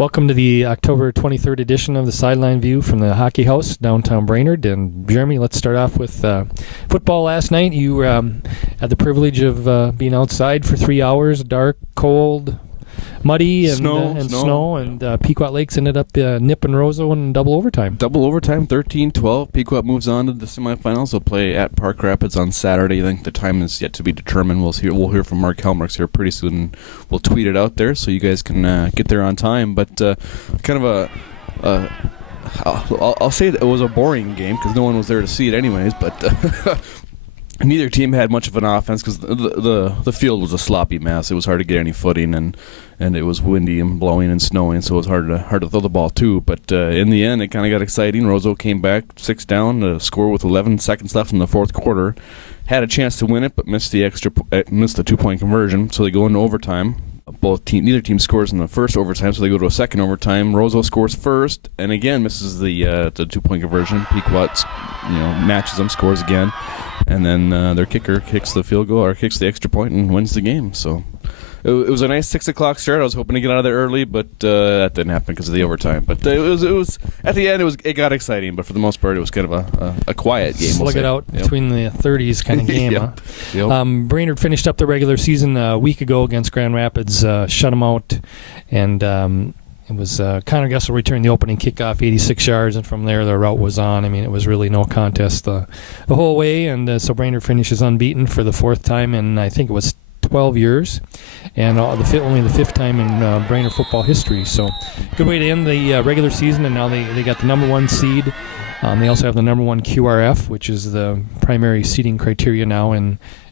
Welcome to the October 23rd edition of the Sideline View from the Hockey House, downtown Brainerd. And Jeremy, let's start off with football last night. You had the privilege of being outside for 3 hours, dark, cold, muddy, and snow. And Pequot Lakes ended up nipping Roseau in double overtime. Double overtime, 13-12. Pequot moves on to the semifinals. They'll play at Park Rapids on Saturday. I think the time is yet to be determined. We'll hear from Mark Helmerks here pretty soon. And we'll tweet it out there so you guys can get there on time. But kind of I'll say that it was a boring game because no one was there to see it anyways. But neither team had much of an offense because the field was a sloppy mess. It was hard to get any footing, and it was windy and blowing and snowing, so it was hard to throw the ball too. But in the end, it kind of got exciting. Roseau came back 6 down to score with 11 seconds left in the fourth quarter. Had a chance to win it, but missed the 2-point conversion, so they go into overtime. Neither team scores in the first overtime, so they go to a second overtime. Roseau scores first, and again misses the 2-point conversion. Pequot, matches them, scores again, and then their kicker kicks the field goal or kicks the extra point and wins the game. So it was a nice 6 o'clock start. I was hoping to get out of there early, but that didn't happen because of the overtime. But it was at the end. It got exciting, but for the most part, it was kind of a quiet game. Slug it out between the 30s kind of game. Yep. Huh? Yep. Brainerd finished up the regular season a week ago against Grand Rapids, shut them out, and it was Connor Gessel returned the opening kickoff, 86 yards, and from there the route was on. I mean, it was really no contest the whole way, and so Brainerd finishes unbeaten for the fourth time in, I think it was 12 years, and only the fifth time in Brainerd football history. So good way to end the regular season, and now they got the number one seed. They also have the number one QRF, which is the primary seeding criteria now,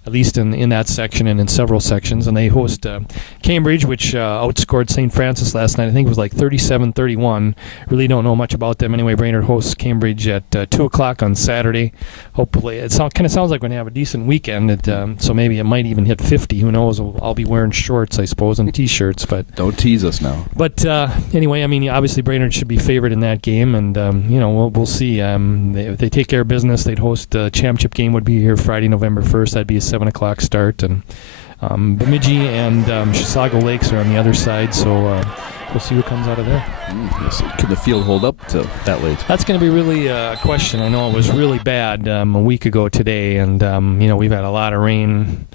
at least in that section and in several sections. And they host Cambridge, which outscored St. Francis last night. I think it was like 37-31. Really don't know much about them. Anyway, Brainerd hosts Cambridge at 2 o'clock on Saturday. Hopefully, it kind of sounds like we're going to have a decent weekend. So maybe it might even hit 50. Who knows? I'll be wearing shorts, I suppose, and T-shirts. But don't tease us now. But anyway, I mean, obviously Brainerd should be favored in that game, and we'll see. If they take care of business, they'd host the championship game. Would be here Friday, November 1st. That'd be a 7 o'clock start, and Bemidji and Chisago Lakes are on the other side, so we'll see what comes out of there. Can the field hold up to that late? That's going to be really a question. I know it was really bad a week ago today, and we've had a lot of rain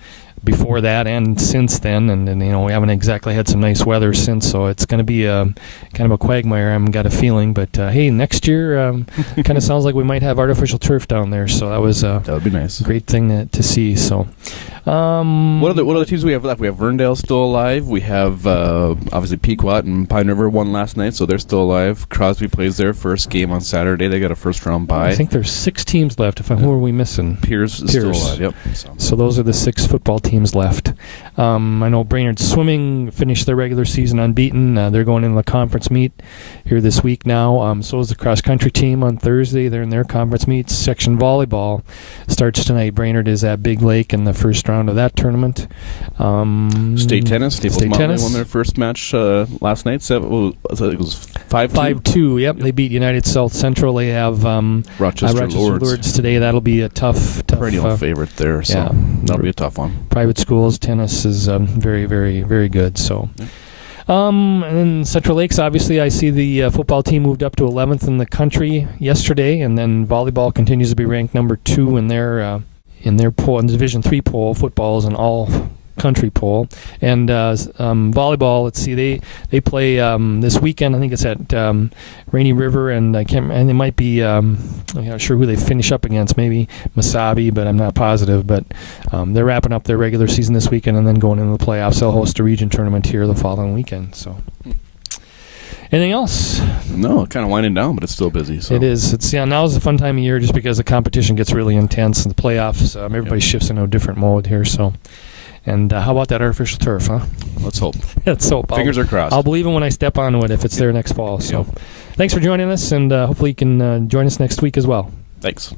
before that and since then, and we haven't exactly had some nice weather since, so it's going to be kind of a quagmire, I've got a feeling. But hey, next year kind of sounds like we might have artificial turf down there, so that would be nice. Great thing to see. So what other teams we have left? We have Verndale still alive. We have obviously Pequot and Pine River won last night, so they're still alive. Crosby plays their first game on Saturday. They got a first round bye. I think there's 6 teams left. Who are we missing? Pierce is still alive. Yep. So those are the 6 football teams left. I know Brainerd Swimming finished their regular season unbeaten. They're going into the conference meet here this week now. So is the cross country team on Thursday. They're in their conference meet. Section volleyball starts tonight. Brainerd is at Big Lake in the first round of that tournament. State tennis. State tennis won their first match last night. It was 5-2. 5-2. Yep. They beat United South Central. They have Rochester Lourdes today. That'll be a tough perennial favorite there. So that'll be a tough one. Private schools tennis is very, very, very good. So. And then Central Lakes, obviously, I see the football team moved up to 11th in the country yesterday, and then volleyball continues to be ranked number 2 in their poll, in the Division III poll. Football is an all-country poll, and volleyball. Let's see, they play this weekend. I think it's at Rainy River, and and they might be. I'm not sure who they finish up against. Maybe Masabi, but I'm not positive. But they're wrapping up their regular season this weekend, and then going into the playoffs. They'll host a region tournament here the following weekend. So. Anything else? No, kind of winding down, but it's still busy. So. It is. Now's the fun time of year just because the competition gets really intense and the playoffs. Everybody shifts into a different mode here. So, and how about that artificial turf, huh? Let's hope. Let's hope. Fingers are crossed. I'll believe it when I step onto it if it's there next fall. So, thanks for joining us, and hopefully you can join us next week as well. Thanks.